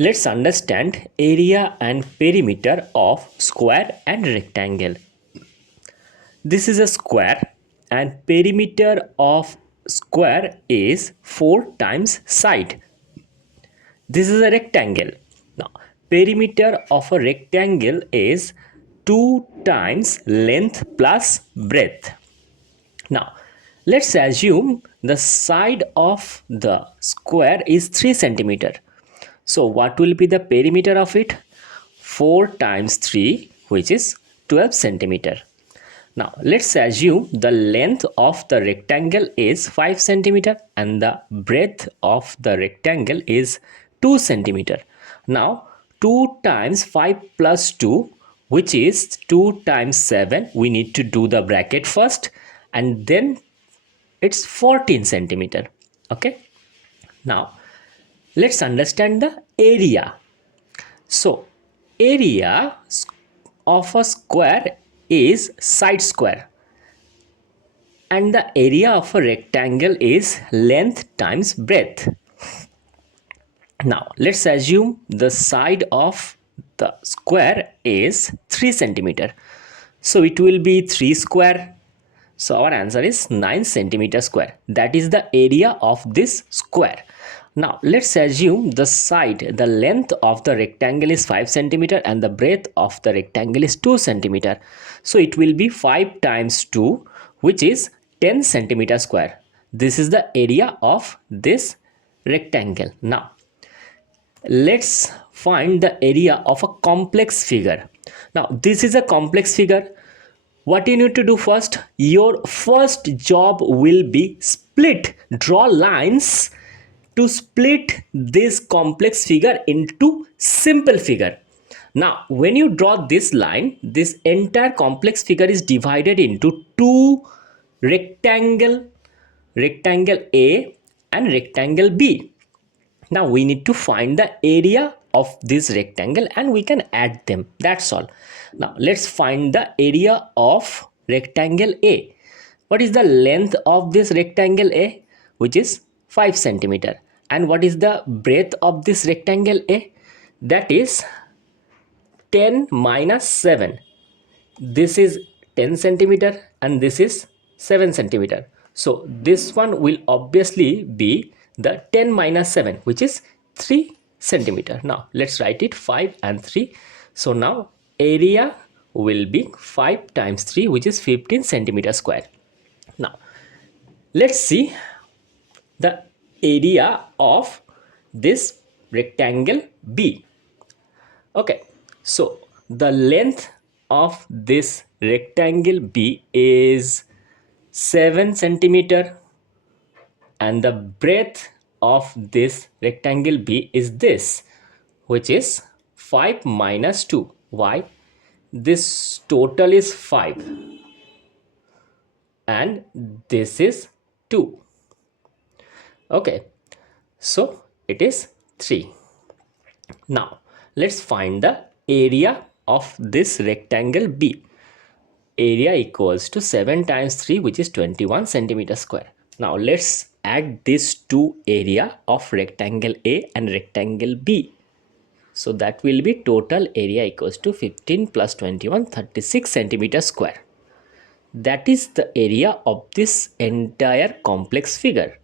Let's understand area and perimeter of square and rectangle. This is a square and perimeter of square is 4 times side. This is a rectangle. Now, perimeter of a rectangle is 2 times length plus breadth. Now, let's assume the side of the square is 3 centimeter. So what will be the perimeter of it? 4 times 3, which is 12 centimeter. Now let's assume the length of the rectangle is 5 centimeter and the breadth of the rectangle is 2 centimeter. Now 2 times 5 plus 2, which is 2 times 7. We need to do the bracket first and then it's 14 centimeter. Okay. Now let's understand the area. So area of a square is side square and the area of a rectangle is length times breadth. Now let's assume the side of the square is 3 centimeter. So it will be 3 square. So our answer is 9 centimeter square. That is the area of this square. Now let's assume the side, the length of the rectangle is 5 centimeter and the breadth of the rectangle is 2 centimeter. So it will be 5 times 2, which is 10 centimeter square. This is the area of this rectangle. Now let's find the area of a complex figure. Now this is a complex figure. What you need to do first? Your first job will be split. Draw lines to split this complex figure into simple figure. Now when you draw this line, this entire complex figure is divided into two rectangle A and rectangle B. Now we need to find the area of this rectangle and we can add them. That's all. Now let's find the area of rectangle A. What is the length of this rectangle A? Which is 5 centimeter. And what is the breadth of this rectangle A? That is 10 minus 7. This is 10 centimeter and this is 7 centimeter. So this one will obviously be the 10 minus 7, which is 3 centimeter. Now let's write it 5 and 3. So now area will be 5 times 3, which is 15 centimeter square. Now let's see the area of this rectangle B. Okay, so the length of this rectangle B is 7 centimeter and the breadth of this rectangle B is this, which is 5 minus 2. Why? This total is 5 and this is 2. Okay, so it is 3. Now let's find the area of this rectangle B. Area equals to 7 times 3, which is 21 centimeter square. Now let's add these two area of rectangle A and rectangle B. So that will be total area equals to 15 plus 21, 36 centimeter square. That is the area of this entire complex figure.